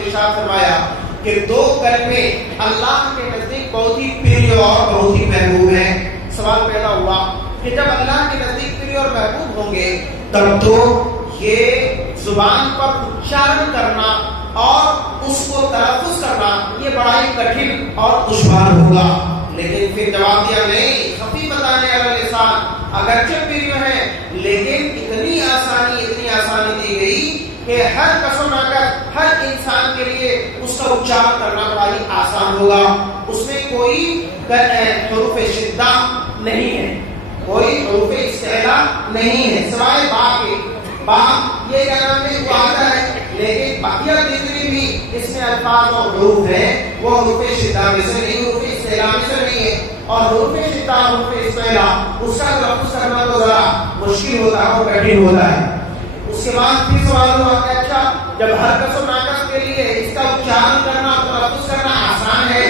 نے ارشاد فرمایا کہ دو کلمے اللہ کے نزدیک بہت ہی پیارے اور بہت ہی محبوب ہیں. سوال پیدا ہوا کہ جب اللہ کے نزدیک پیارے اور محبوب ہوں گے تب تو یہ زبان پر اچارن کرنا اور اس کو تلفظ کرنا یہ بڑا ہی کٹھن اور دشوار ہوگا. لیکن پھر جواب دیا نہیں، خفیفتان علی اللسان اگرچہ پیارے ہیں لیکن اتنی آسانی دی گئی کہ ہر کس و ناکس ہر انسان کے لیے اس کا اچارن کرنا بڑا ہی آسان ہوگا. اس میں کوئی حروف شدہ نہیں ہے، کوئی حروف استعلا نہیں ہے سوائے با کے. با یہ کیا نام ہے وہ آتا ہے، لیکن باقیہ جتنی بھی اس میں الفاظ اور حروف ہیں وہ حروف شدہ میں سے نہیں، حروف استعلا میں سے نہیں ہے. اور حروف شدہ حروف استعلا اس کا تلفظ کرنا تو ذرا مشکل ہوتا ہے اور کٹھن ہوتا ہے. اس کے بعد پھر سوال ہوا کہ اچھا جب ہر کس و ناکس کے لیے اس کا اچارن کرنا تلفظ کرنا آسان ہے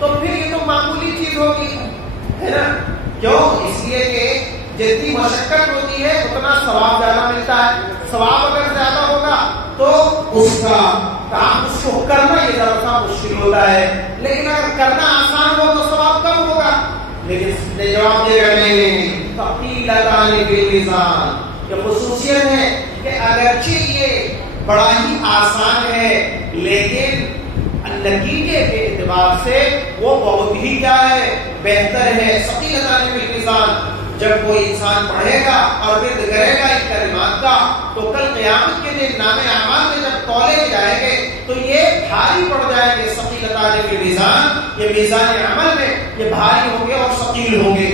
تو پھر یہ تو معمولی چیز ہوگی ہے نا. کیوں؟ اس لیے کہ جتنی مشقت ہوتی ہے اتنا ثواب زیادہ ملتا ہے. ثواب اگر زیادہ ہوگا تو اس کا کام اس کو کرنا یہ ذرا سا مشکل ہوتا ہے، لیکن اگر کرنا آسان ہو تو ثواب کم ہوگا. لیکن جواب دے رہے ہیں ثقیلتان فی المیزان، یہ خصوصیت ہے کہ اگرچہ یہ بڑا ہی آسان ہے لیکن نتیجے کے اعتبار سے وہ بہت ہی کیا ہے بہتر ہے. ثقیلتان فی المیزان، جب کوئی انسان پڑھے گا اور ورد کرے گا ان کلمات کا تو کل قیامت کے دن نام اعمال میں جب تولے جائیں گے تو یہ بھاری پڑ جائیں گے. ثقیلتان فی المیزان، یہ میزان عمل میں یہ بھاری ہوں گے اور ثقیل ہوں گے.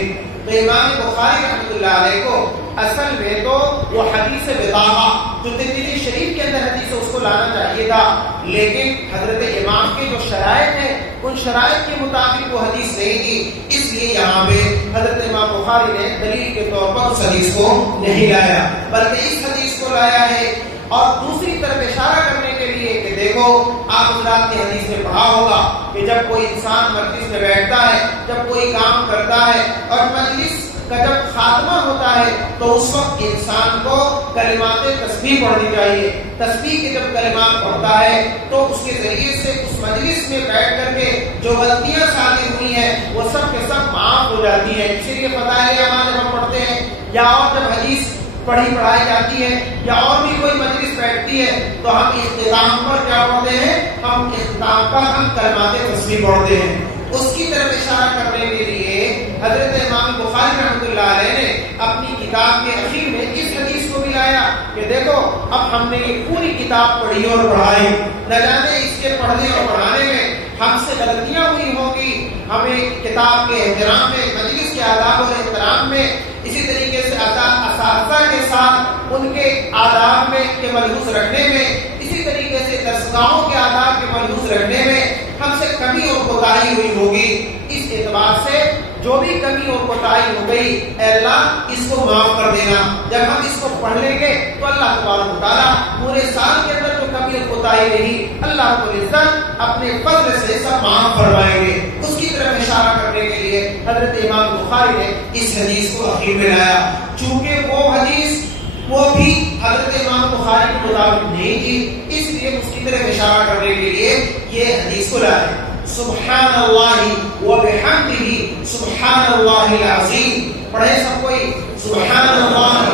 تو امام بخاری رحمۃ اللہ علیہ کو اصل میں تو وہ حدیث بطاقہ جو ترمذی شریف کے اندر حدیث ہے اس کو لانا چاہیے تھا، لیکن حضرت امام کے جو شرائط ہیں ان شرائط کے مطابق وہ حدیث نہیں تھی، اس لیے یہاں پہ حضرت امام بخاری نے دلیل کے طور پر اس حدیث کو نہیں لایا بلکہ اس حدیث کو لایا ہے. اور دوسری طرف اشارہ کرنے کے لیے کہ دیکھو آپ حضرات کی حدیث میں پڑھا ہوگا کہ جب کوئی انسان مجلس میں بیٹھتا ہے، جب کوئی کام کرتا ہے اور مجلس کا جب خاتمہ ہوتا ہے تو اس وقت انسان کو کلمات تسبیح پڑھنی چاہیے. تسبیح کے جب کلمات پڑھتا ہے تو اس کے ذریعے سے اس مجلس میں بیٹھ کر کے جو غلطیاں صادر ہوئی ہیں وہ سب کے سب معاف ہو جاتی ہیں. اسی لیے فضائل اعمال جب ہم پڑھتے ہیں یا اور جب حدیث پڑھائی جاتی ہے یا اور بھی کوئی مجلس بیٹھتی ہے تو ہم اختتام پر کیا پڑھتے ہیں؟ ہم اختتام پر ہم کلمات تسبیح پڑھتے ہیں. اس کی طرف اشارہ کرنے کے لیے حضرت امام بخاری رحمۃ اللہ علیہ نے اپنی کتاب کے اخیر میں اس حدیث کو بھی لایا کہ دیکھو اب ہم نے یہ پوری کتاب پڑھی اور پڑھائی، نہ جانے اس کے پڑھنے اور پڑھانے میں ہم سے غلطیاں ہوئی ہوں گی. ہمیں کتاب کے احترام میں، مجلس کے آداب اور احترام میں، اسی طریقے سے اساتذہ کے ساتھ ان کے آداب میں کے ملحوظ رکھنے میں، اسی طریقے سے درسگاہوں کے آداب کے ملحوظ رکھنے میں ہم سے کمی اور کوتاہی ہوئی ہوگی. اس اعتبار سے جو بھی کمی اور کوتاہی ہو گئی اے اللہ اس کو معاف کر دینا. جب ہم اس کو پڑھ لیں گے تو اللہ تبارک و تعالیٰ پورے سال کے اندر جو کمی اور کوتاہی رہی اللہ رب العزت اپنے فضل سے سب معاف فرمائیں گے. اس کی طرف اشارہ کرنے کے لیے حضرت امام بخاری نے اس حدیث کو اخیر میں لایا. چونکہ وہ حدیث وہ بھی حضرت امام بخاری کے مطابق نہیں تھی، اس لیے اس کی طرف اشارہ کرنے کے لیے یہ حدیث کو لایا. سبحان اللہ و بحمدہ سبحان اللہ العظیم. پڑھے سب کوئی سبحان اللہ.